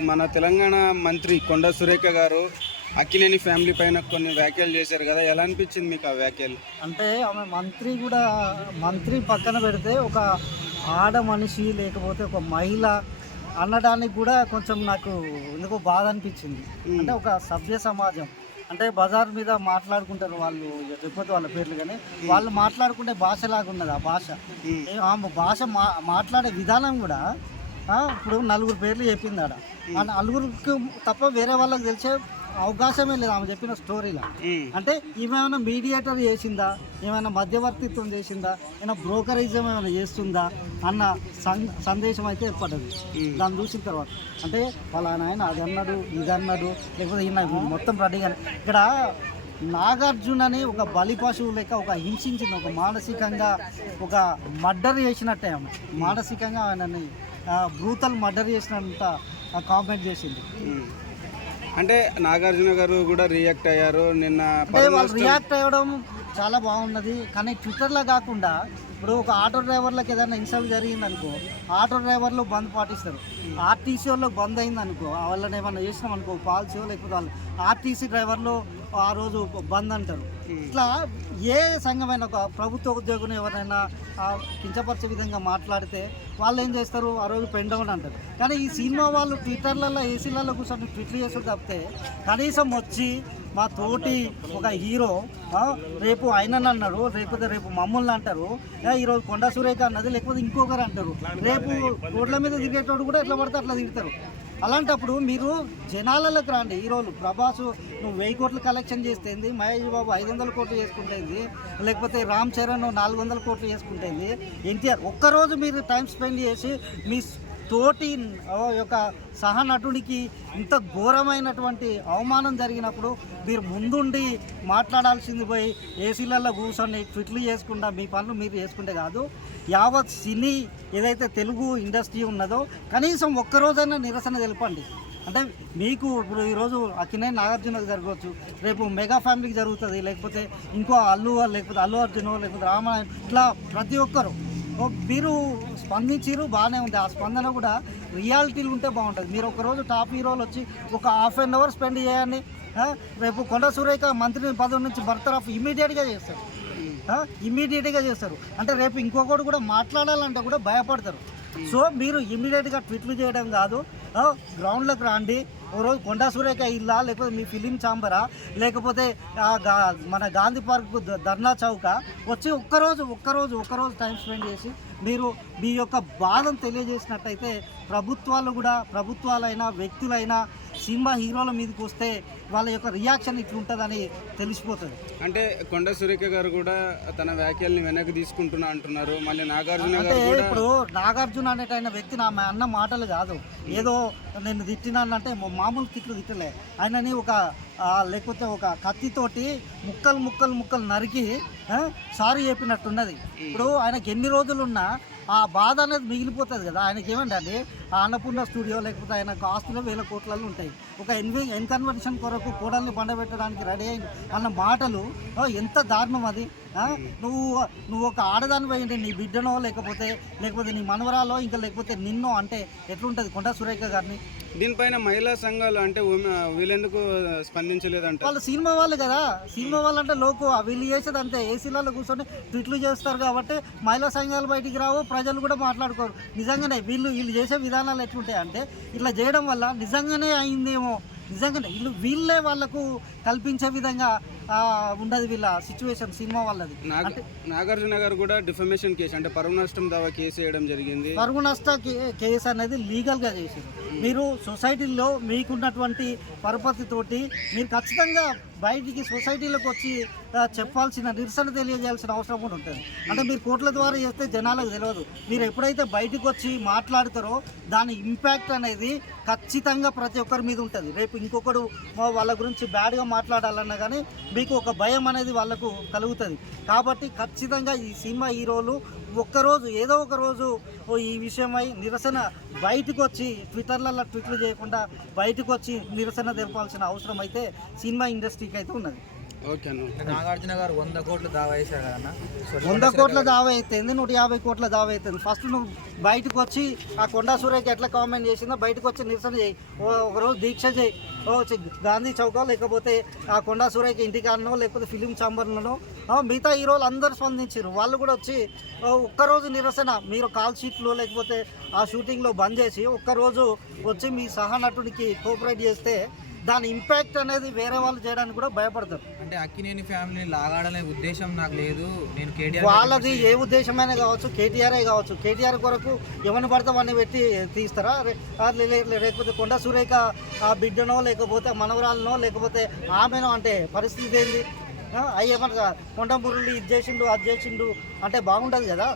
మన తెలంగాణ మంత్రి కొండ సురేఖ గారు అక్కినేని ఫ్యామిలీ పైన కొన్ని వ్యాఖ్యలు చేశారు కదా ఎలా అనిపించింది మీకు ఆ వ్యాఖ్యలు? అంటే ఆమె మంత్రి కూడా మంత్రి పక్కన పెడితే ఒక ఆడ మనిషి లేకపోతే ఒక మహిళ అనడానికి కూడా కొంచెం నాకు ఎందుకో బాధ అనిపించింది. అంటే ఒక సభ్య సమాజం. అంటే బజార్ మీద మాట్లాడుకుంటారు వాళ్ళు చెప్పొద్దు వాళ్ళ పేర్లు కానీ వాళ్ళు మాట్లాడుకుంటే భాష లాగా ఉన్నది ఆ భాష. ఆమె భాష మా మాట్లాడే విధానం కూడా ఇప్పుడు నలుగురు పేర్లు చెప్పింది ఆడ. ఆ నలుగురికి తప్ప వేరే వాళ్ళకి తెలిసే అవకాశమే లేదు ఆమె చెప్పిన స్టోరీలో. అంటే ఏమైనా మీడియేటర్ చేసిందా? ఏమైనా మధ్యవర్తిత్వం చేసిందా? ఏమైనా బ్రోకరిజం ఏమైనా చేస్తుందా? అన్న సందేశం అయితే ఏర్పడ్డది. దాన్ని చూసిన తర్వాత. అంటే వాళ్ళ నాయన అది అన్నాడు ఇది అన్నాడు లేకపోతే ఈయన మొత్తం రెడీగా ఇక్కడ నాగార్జున అని ఒక బలి పశువు లెక్క ఒక హింసించింది ఒక మానసికంగా ఒక మర్డర్ చేసినట్టే ఆమె. మానసికంగా ఆయనని బ్రూతల్ మర్డర్ చేసినంత కామెంట్ చేసింది. అంటే నాగార్జున గారు కూడా రియాక్ట్ అయ్యారు. నిన్న వాళ్ళు రియాక్ట్ అవ్వడం చాలా బాగున్నది. కానీ ట్విట్టర్లో కాకుండా ఇప్పుడు ఒక ఆటో డ్రైవర్లకు ఏదైనా ఇన్సల్ట్ జరిగింది అనుకో ఆటో డ్రైవర్లు బంద్ పాటిస్తారు. ఆర్టీసీ వాళ్ళకి బంద్ అయింది అనుకో వాళ్ళని ఏమన్నా చేసినాం అనుకో పాలసీ లేకపోతే వాళ్ళు ఆర్టీసీ డ్రైవర్లు ఆ రోజు బంద్ అంటారు. ఇట్లా ఏ సంఘమైన ఒక ప్రభుత్వ ఉద్యోగులు ఎవరైనా కించపరిచే విధంగా మాట్లాడితే వాళ్ళు ఏం చేస్తారు? ఆ రోజు పెండౌన్ అంటారు. కానీ ఈ సినిమా వాళ్ళు ట్విట్టర్లలో ఏసీలలో కూర్చొని ట్విట్లు చేస్తారు తప్పితే కనీసం వచ్చి మా తోటి ఒక హీరో రేపు ఆయన అన్నాడు లేకపోతే రేపు మమ్మల్ని అంటారు. ఈరోజు కొండ సురేఖ అన్నది లేకపోతే ఇంకొకరు అంటారు. రేపు రోడ్ల మీద తిరిగేటోడు కూడా ఎట్లా పడితే అట్లా తిరుగుతారు. అలాంటప్పుడు మీరు జనాలలోకి రాండి. ఈరోజు ప్రభాస్ నువ్వు వెయ్యి కోట్లు కలెక్షన్ చేస్తేంది మహేష్ బాబు ఐదు వందల కోట్లు చేసుకుంటేంది లేకపోతే రామ్ చరణ్ నాలుగు వందల కోట్లు చేసుకుంటేంది ఎన్టీఆర్ ఒక్కరోజు మీరు టైం స్పెండ్ చేసి మీ తోటి యొక్క సహనటునికి ఇంత ఘోరమైనటువంటి అవమానం జరిగినప్పుడు మీరు ముందుండి మాట్లాడాల్సింది పోయి ఏసీలలో కూర్చొని ట్విట్లు చేసుకుంటా మీ పనులు మీరు చేసుకుంటే కాదు యావత్ సినీ ఏదైతే తెలుగు ఇండస్ట్రీ ఉన్నదో కనీసం ఒక్కరోజైనా నిరసన తెలపండి. అంటే మీకు ఇప్పుడు ఈరోజు అక్కినే నాగార్జునకు జరగవచ్చు రేపు మెగా ఫ్యామిలీకి జరుగుతుంది లేకపోతే ఇంకో అల్లు లేకపోతే అల్లు అర్జున్ లేకపోతే రామాయణ ఇట్లా ప్రతి ఒక్కరు. మీరు స్పందించారు బాగానే ఉంది. ఆ స్పందన కూడా రియాలిటీలు ఉంటే బాగుంటుంది. మీరు ఒకరోజు టాప్ హీరోలు వచ్చి ఒక హాఫ్ అన్ అవర్ స్పెండ్ చేయండి. రేపు కొండ సురేఖ మంత్రి పదవి నుంచి బర్తరఫ్ ఇమీడియట్గా చేస్తారు. ఇమీడియట్గా చేస్తారు. అంటే రేపు ఇంకొకటి కూడా మాట్లాడాలంటే కూడా భయపడతారు. సో మీరు ఇమీడియట్గా ట్వీట్లు చేయడం కాదు. గ్రౌండ్లోకి రండి. ఓ రోజు కొండా సురేఖ ఇల్లా లేకపోతే మీ ఫిలిం ఛాంబరా లేకపోతే మన గాంధీ పార్క్ ద- ధర్నా చౌక వచ్చి ఒక్కరోజు ఒక్కరోజు ఒక్కరోజు టైం స్పెండ్ చేసి మీరు మీ యొక్క బాధను తెలియజేసినట్టయితే ప్రభుత్వాలు కూడా ప్రభుత్వాలైనా వ్యక్తులైనా సినిమా హీరోల మీదకి వస్తే వాళ్ళ యొక్క రియాక్షన్ ఇట్లుంటుందని తెలిసిపోతుంది. అంటే కొండ సురేఖ గారు కూడా తన వ్యాఖ్యల్ని వెనక్కి తీసుకుంటున్నా అంటున్నారు. మళ్ళీ నాగార్జున అంటే ఇప్పుడు నాగార్జున అనేటైన వ్యక్తి నా అన్న మాటలు కాదు. ఏదో నేను తిట్టినానంటే మామూలు తిట్లు తిట్టలే. ఆయనని ఒక లేకపోతే ఒక కత్తితోటి ముక్కలు ముక్కలు ముక్కలు నరికి సారీ చెప్పినట్టున్నది. ఇప్పుడు ఆయనకి ఎన్ని రోజులున్నా ఆ బాధ అనేది మిగిలిపోతుంది కదా. ఆయనకి ఏమంటే ఆ అన్నపూర్ణ స్టూడియో లేకపోతే ఆయన ఆస్తులు వేల కోట్లలో ఉంటాయి. ఒక ఎన్వి ఎన్కన్వర్షన్ కొరకు కోడల్ని పండబెట్టడానికి రెడీ అయింది అన్న మాటలు ఎంత దారుణం అది నువ్వు నువ్వు ఒక ఆడదాని పోయింటే నీ బిడ్డనో లేకపోతే లేకపోతే నీ మనవరాలో ఇంకా లేకపోతే నిన్నో అంటే ఎట్లుంటుంది? కొండ సురేఖ గారిని దీనిపైన మహిళా సంఘాలు అంటే వీళ్ళెందుకు స్పందించలేదంట? వాళ్ళు సినిమా వాళ్ళు కదా. సినిమా వాళ్ళు అంటే లోకు. వీళ్ళు చేసేది అంతే. ఏసీలలో కూర్చొని ట్విట్లు చేస్తారు కాబట్టి మహిళా సంఘాలు బయటికి రావు ప్రజలు కూడా మాట్లాడుకోరు. నిజంగానే వీళ్ళు వీళ్ళు చేసే విధానాలు ఎట్లుంటాయి అంటే ఇట్లా చేయడం వల్ల నిజంగానే అయిందేమో. నిజంగానే వీళ్ళు వీళ్ళే వాళ్ళకు కల్పించే విధంగా ఉండదు వీళ్ళ సిచ్యువేషన్ సినిమా వాళ్ళది. నాగ నాగార్జున గారు కూడా డిఫమేషన్ కేసు అంటే పరువు నష్టం దావా కేసు వేయడం జరిగింది. పరుగు నష్ట కేసు అనేది లీగల్గా చేసారు మీరు సొసైటీలో మీకున్నటువంటి పరపతి తోటి మీరు ఖచ్చితంగా బయటికి సొసైటీలోకి వచ్చి చెప్పాల్సిన నిరసన తెలియజేయాల్సిన అవసరం కూడా ఉంటుంది. అంటే మీరు కోట్ల ద్వారా చేస్తే జనాలకు తెలియదు. మీరు ఎప్పుడైతే బయటకు వచ్చి మాట్లాడతారో దాని ఇంపాక్ట్ అనేది ఖచ్చితంగా ప్రతి ఒక్కరి మీద ఉంటుంది. రేపు ఇంకొకడు వాళ్ళ గురించి బ్యాడ్గా మాట్లాడాలన్నా కానీ మీకు ఒక భయం అనేది వాళ్ళకు కలుగుతుంది. కాబట్టి ఖచ్చితంగా ఈ సినిమా హీరోలు ఒక్కరోజు ఏదో ఒక రోజు ఓ ఈ విషయమై నిరసన బయటకు వచ్చి ట్విట్టర్లలో ట్విట్లు చేయకుండా బయటకు వచ్చి నిరసన తెలపాల్సిన అవసరం అయితే సినిమా ఇండస్ట్రీకి అయితే ఉన్నది. నాగార్జున గారు వంద కోట్లు దావా వేశారు కదన్న వంద కోట్ల దావా అయిపోయింది నూట యాభై కోట్ల దావా అవుతుంది ఫస్ట్ నువ్వు బయటకు వచ్చి ఆ కొండా సూర్యకి ఎట్లా కామెంట్ చేసిందో బయటకు వచ్చి నిరసన చేయి. ఒకరోజు దీక్ష చేయి. గాంధీ చౌక లేకపోతే ఆ కొండా సూర్యకి ఇంటికాడనో లేకపోతే ఫిలిం ఛాంబర్లోనో ఆ, మిగతా హీరోలు అందరు స్పందించారు వాళ్ళు కూడా వచ్చి ఒక్కరోజు నిరసన. మీరు కాల్ షీట్లు లేకపోతే ఆ షూటింగ్లో బంద్ చేసి ఒక్కరోజు వచ్చి మీ సహనటుడికి కోఆపరేట్ చేస్తే దాని ఇంపాక్ట్ అనేది వేరే వాళ్ళు చేయడానికి కూడా భయపడతారు. అంటే అక్కినేని ఫ్యామిలీని లాగాడనే ఉద్దేశం నాకు లేదు. నేను కేటీఆర్ వాళ్ళది ఏ ఉద్దేశమైనా కావచ్చు కేటీఆర్ కావచ్చు. కేటీఆర్ కొరకు ఎవరిని పడితే వాడిని పెట్టి తీస్తారా? లేకపోతే కొండ సురేఖ ఆ బిడ్డనో లేకపోతే మనవరాలనో లేకపోతే ఆమెనో అంటే పరిస్థితి ఏంది? అయ్యేమన్నా కొండ మురళి ఇది చేసిండు అది చేసిండు అంటే బాగుండదు కదా?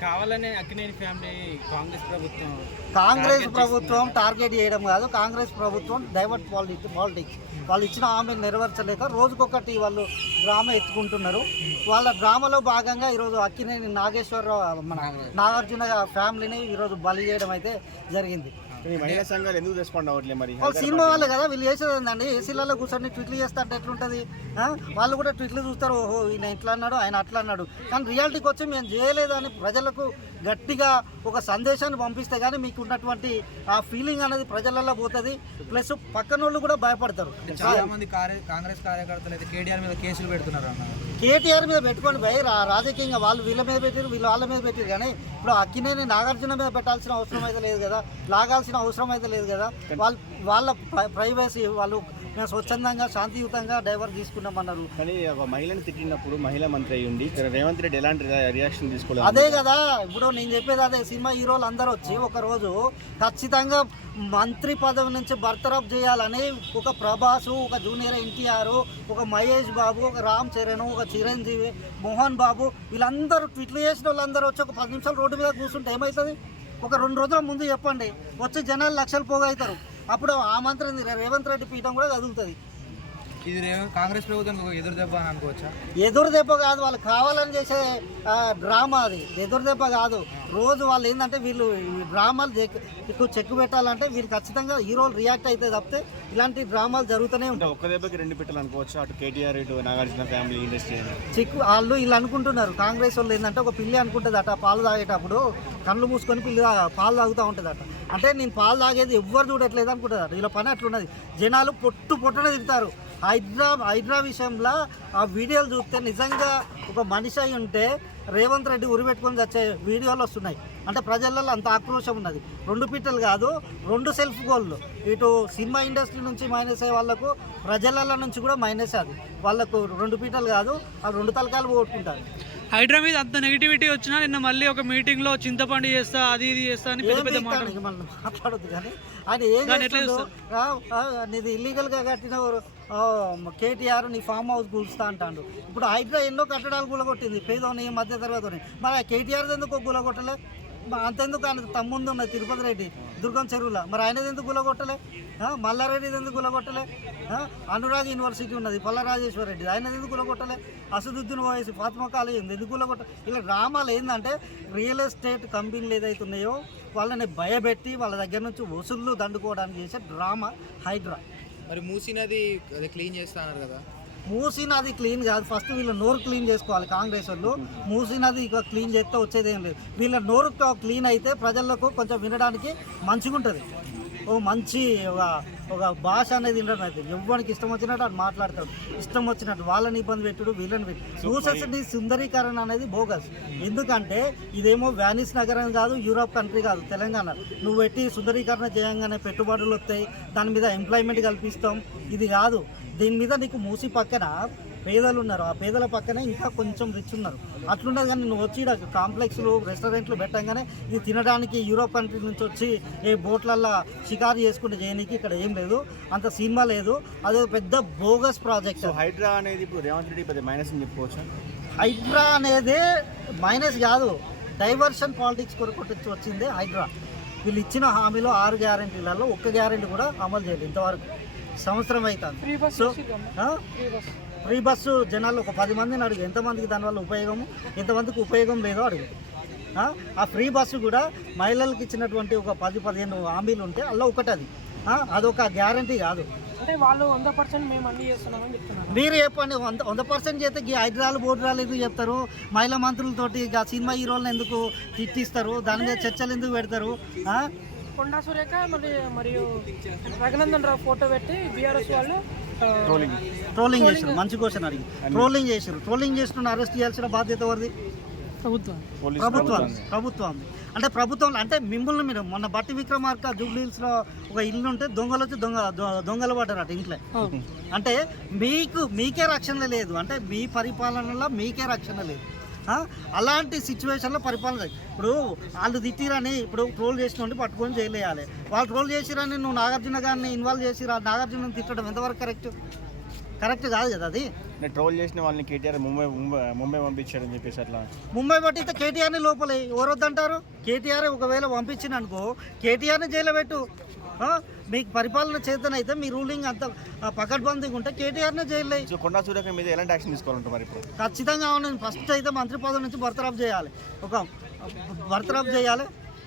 కావాలనే అక్కినేని ఫ్యామిలీ కాంగ్రెస్ ప్రభుత్వం కాంగ్రెస్ ప్రభుత్వం టార్గెట్ చేయడం కాదు కాంగ్రెస్ ప్రభుత్వం డైవర్ట్ పాలిటిక్స్ పాలిటిక్స్ వాళ్ళు ఇచ్చిన హామీ నెరవేర్చలేక రోజుకొకటి వాళ్ళు డ్రామా ఎత్తుకుంటున్నారు. వాళ్ళ డ్రామాలో భాగంగా ఈరోజు అక్కినేని నాగేశ్వరరావు మన నాగార్జున ఫ్యామిలీని ఈరోజు బలి చేయడం అయితే జరిగింది. మహిళా సంఘాలు ఎందుకు రెస్పాండ్ అవ్వట్లేదు మరి? వాళ్ళు సినిమా వాళ్ళే కదా వీళ్ళు చేసేది ఏంటండి ఏసీలలో కూర్చొని ట్విట్లు చేస్తే అంటే ఎట్లుంటుంది? ఆ? వాళ్ళు కూడా ట్విట్లు చూస్తారు ఓహో ఈయన ఇట్లా అన్నాడు ఆయన అట్లా అన్నాడు. కానీ రియాలిటీకి వచ్చి మేము చేయలేదు అని ప్రజలకు గట్టిగా ఒక సందేశాన్ని పంపిస్తే కానీ మీకు ఉన్నటువంటి ఆ ఫీలింగ్ అనేది ప్రజలలో పోతుంది. ప్లస్ పక్కన వాళ్ళు కూడా భయపడతారు. చాలా మంది కార్య- కాంగ్రెస్ కార్యకర్తలు అయితే కేటీఆర్ మీద కేసులు పెడుతున్నారు అన్న. కేటీఆర్ మీద పెట్టుకోండి భయ్. రా రాజకీయంగా వాళ్ళు వీళ్ళ మీద పెట్టారు వీళ్ళు వాళ్ళ మీద పెట్టారు కానీ ఇప్పుడు అక్కినేని నాగార్జున మీద పెట్టాల్సిన అవసరం అయితే లేదు కదా. లాగాల్సిన అవసరం అయితే లేదు కదా. వాళ్ళు వాళ్ళ ప్రైవసీ వాళ్ళు మేము స్వచ్ఛందంగా శాంతియుతంగా డైవర్ తీసుకున్నామన్నారు. కానీ ఒక మహిళని తిట్టినప్పుడు మహిళా మంత్రి అయ్యి ఉండి ఇక్కడ రేవంత్ రెడ్డి ఎలాంటి రియాక్షన్ తీసుకోలేదు? అదే కదా. ఇప్పుడు నేను చెప్పేది అదే. సినిమా హీరోలు అందరూ వచ్చి ఒక రోజు ఖచ్చితంగా మంత్రి పదవి నుంచి బర్తరఫ్ చేయాలని ఒక ప్రభాసు ఒక జూనియర్ ఎన్టీఆర్ ఒక మహేష్ బాబు ఒక రామ్ చరణ్ ఒక చిరంజీవి మోహన్ బాబు వీళ్ళందరూ ట్విట్లు చేసిన వాళ్ళందరూ వచ్చి ఒక పది నిమిషాలు రోడ్డు మీద కూర్చుంటే ఏమవుతుంది ఒక రెండు రోజుల ముందు చెప్పండి. వచ్చి జనాలు లక్షలు పోగవుతారు అప్పుడు ఆ మంత్రి రేవంత్ రెడ్డి పీఠం కూడా కదులుతుంది ఇది కాంగ్రెస్ ప్రభుత్వానికి ఒక ఎదురు దెబ్బ అని అనుకోవచ్చా? ఎదురు దెబ్బ కాదు వాళ్ళు కావాలని చేసే ఆ, డ్రామా అది. ఎదురు దెబ్బ కాదు. రోజు వాళ్ళు ఏంటంటే వీళ్ళు ఈ డ్రామాలు చెక్- ఎక్కువ చెక్కు పెట్టాలంటే వీళ్ళు ఖచ్చితంగా హీరోలు రియాక్ట్ అయితే తప్పితే ఇలాంటి డ్రామాలు జరుగుతూనే ఉంటాయి. ఒక్క దెబ్బకి రెండు పెట్టాలి అనుకోవచ్చు? అటు కేటీఆర్ ఇటు నాగార్జున ఫ్యామిలీ ఇండస్ట్రీ చిక్కు వాళ్ళు వీళ్ళు అనుకుంటున్నారు. కాంగ్రెస్ వాళ్ళు ఏంటంటే ఒక పిల్లి అనుకుంటుంది అట పాలు తాగేటప్పుడు కళ్ళు మూసుకొని పిల్లి తా- పాలు తాగుతూ ఉంటుంది అట అంటే నేను పాలు తాగేది ఎవ్వరు చూడట్లేదు అనుకుంటుంది అట వీళ్ళ పని అట్లున్నది. జనాలు పొట్టు పొట్టున తిడతారు హైడ్రా హైడ్రా విషయంలో ఆ వీడియోలు చూస్తే నిజంగా ఒక మనిషి అయి ఉంటే రేవంత్ రెడ్డి ఉరిపెట్టుకొని వచ్చే వీడియోలు వస్తున్నాయి. అంటే ప్రజలలో అంత ఆక్రోశం ఉన్నది. రెండు పిట్టలు కాదు రెండు సెల్ఫ్ గోల్లు ఇటు సినిమా ఇండస్ట్రీ నుంచి మైనస్ అయ్యే వాళ్ళకు ప్రజల నుంచి కూడా మైనస్ అది. వాళ్ళకు రెండు పీటలు కాదు ఆ రెండు తలకాయలు పోగొట్టుకుంటారు. హైడ్రా మీద అంత నెగిటివిటీ వచ్చినా నిన్న మళ్ళీ ఒక మీటింగ్లో చింతపండు చేస్తా అది ఇది చేస్తా అని పెద్ద పెద్ద మాట్లాడొద్దు కానీ. ఆయన ఏం ఇల్లీగల్గా కట్టిన కేటీఆర్ నీ ఫామ్ హౌస్ కూల్స్తా అంటాడు. ఇప్పుడు హైడ్రా ఎన్నో కట్టడాలు కూలగొట్టింది పేదోని మధ్య తరగతి మరి కేటీఆర్ ఎందుకు కూలగొట్టలే అంతెందుకు ఆయన తమ్ముందు ఉన్నది తిరుపతి రెడ్డి దుర్గం చెరువులో. మరి ఆయనది ఎందుకు గులగొట్టలే? మల్లారెడ్డిది ఎందుకు గులగొట్టలే? అనురాగ్ యూనివర్సిటీ ఉన్నది పల్లరాజేశ్వర రెడ్డి ఆయన ఎందుకు గులగొట్టలే? అసదుద్దీన్ వయసు ఫాతిమా కాలేజ్ ఉంది ఎందుకు గులగొట్ట? ఇలా డ్రామాలు ఏంటంటే రియల్ ఎస్టేట్ కంపెనీలు ఏదైతే ఉన్నాయో వాళ్ళని భయపెట్టి వాళ్ళ దగ్గర నుంచి వసూళ్ళు దండుకోవడానికి చేసే డ్రామా హైడ్రా. మరి మూసినది అదే క్లీన్ చేస్తున్నారు కదా. మూసినది క్లీన్ కాదు ఫస్ట్ వీళ్ళ నోరు క్లీన్ చేసుకోవాలి కాంగ్రెస్ వాళ్ళు. మూసినది ఇక క్లీన్ చేస్తే వచ్చేది ఏం లేదు. వీళ్ళ నోరు క్లీన్ అయితే ప్రజలకు కొంచెం వినడానికి మంచిగా ఉంటుంది ఓ మంచి ఒక భాష అనేది అయితే ఎవరికి ఇష్టం వచ్చినట్టు అది మాట్లాడతాడు. ఇష్టం వచ్చినట్టు వాళ్ళని ఇబ్బంది పెట్టుడు వీళ్ళని పెట్టు సూసెసిటీ సుందరీకరణ అనేది బోగస్. ఎందుకంటే ఇదేమో వ్యానిస్ నగరం కాదు యూరోప్ కంట్రీ కాదు తెలంగాణ. నువ్వు పెట్టి సుందరీకరణ చేయంగానే పెట్టుబడులు వస్తాయి. దాని మీద ఎంప్లాయ్మెంట్ కల్పిస్తాం. ఇది కాదు. దీని మీద నీకు మూసి పక్కన పేదలు ఉన్నారు. ఆ పేదల పక్కనే ఇంకా కొంచెం రిచ్ ఉన్నారు. అట్లున్నది కానీ నువ్వు వచ్చి ఈడ కాంప్లెక్స్లు రెస్టారెంట్లు పెట్టంగానే ఇది తినడానికి యూరోప్ కంట్రీ నుంచి వచ్చి ఏ బోట్లల్లో షికారు చేసుకుంటే చేయనీకి ఇక్కడ ఏం లేదు. అంత సినిమా లేదు. అదే పెద్ద బోగస్ ప్రాజెక్ట్. హైడ్రా అనేది ఇప్పుడు రేవంత్ రెడ్డి పెద్ద మైనస్ అని చెప్పుకోవచ్చు. హైడ్రా అనేది మైనస్ కాదు. డైవర్షన్ పాలిటిక్స్ కొరకు వచ్చి వచ్చిందే హైడ్రా. వీళ్ళు ఇచ్చిన హామీలో ఆరు గ్యారెంటీలలో ఒక్క గ్యారెంటీ కూడా అమలు చేయలేదు ఇంతవరకు. సంవత్సరం అవుతుంది సో ఆ? ఫ్రీ బస్సు జనాలు ఒక పది మందిని అడుగు ఎంతమందికి దానివల్ల ఉపయోగము ఎంతమందికి ఉపయోగం లేదో అడుగు. ఆ? ఫ్రీ బస్సు కూడా మహిళలకు ఇచ్చినటువంటి ఒక పది పదిహేను హామీలు ఉంటే అలా ఒకటి అది? అదొక గ్యారంటీ కాదు. అంటే వాళ్ళు వంద పర్సెంట్ మేము అన్ని చేస్తున్నామని చెప్తున్నారు. మీరు చెప్పండి వంద వంద పర్సెంట్ చేస్తే ఈ హైదరాబాద్ బోర్డురాలు ఎందుకు చెప్తారు? మహిళా మంత్రులతోటి సినిమా హీరోలను ఎందుకు తిట్టిస్తారు? దాని మీద చర్చలు ఎందుకు పెడతారు? కొండా సురేఖ మరి మరియు రఘునందన్ రావు ఫోటో పెట్టి బీఆర్ఎస్ వాళ్ళు ట్రోలింగ్ చేసారు మంచి క్వశ్చన్ అడిగి. ట్రోలింగ్ చేసారు ట్రోలింగ్ చేస్తున్న అరెస్ట్ చేయాల్సిన బాధ్యత ఎవరిది? ప్రభుత్వం. ప్రభుత్వం. ప్రభుత్వం. అంటే ప్రభుత్వం అంటే మిమ్మల్ని మీరు మొన్న బట్టి విక్రమార్క జూబ్లీహిల్స్లో ఒక ఇల్లు ఉంటే దొంగలు వచ్చి దొంగ దొంగలు పడ్డారట ఇంట్లో. అంటే మీకు మీకే రక్షణ లేదు. అంటే మీ పరిపాలనలో మీకే రక్షణ లేదు? అలాంటి సిచ్యువేషన్లో పరిపాలన. ఇప్పుడు వాళ్ళు తిట్టిరని ఇప్పుడు ట్రోల్ చేసిన పట్టుకొని చేయలేయాలి వాళ్ళు ట్రోల్ చేసిరని నువ్వు నాగార్జున గారిని ఇన్వాల్వ్ చేసి నాగార్జున తిట్టడం ఎంతవరకు కరెక్ట్? కరెక్ట్ కాదు కదా అది? అంటే ట్రోల్ చేసిన వాళ్ళని కేటీఆర్ ముంబై ముంబై ముంబై పంపించారని చెప్పేసి అట్లా. ముంబై పట్టితే కేటీఆర్ని లోపలే. ఎవరొద్దంటారు? కేటీఆర్ ఒకవేళ పంపించిన అనుకో కేటీఆర్ని జైలు పెట్టు? మీకు పరిపాలన చేతనైతే మీ రూలింగ్ అంత పకడ్బందీగా ఉంటే కేటీఆర్నే జైల్లో సో కొండా సురేఖ మీద ఎలాంటి యాక్షన్ తీసుకోవాలంటారు మరి ఇప్పుడు? ఖచ్చితంగా ఫస్ట్ అయితే మంత్రి పదవి నుంచి బర్తరఫ్ చేయాలి. ఒక బర్తరఫ్ చేయాలి.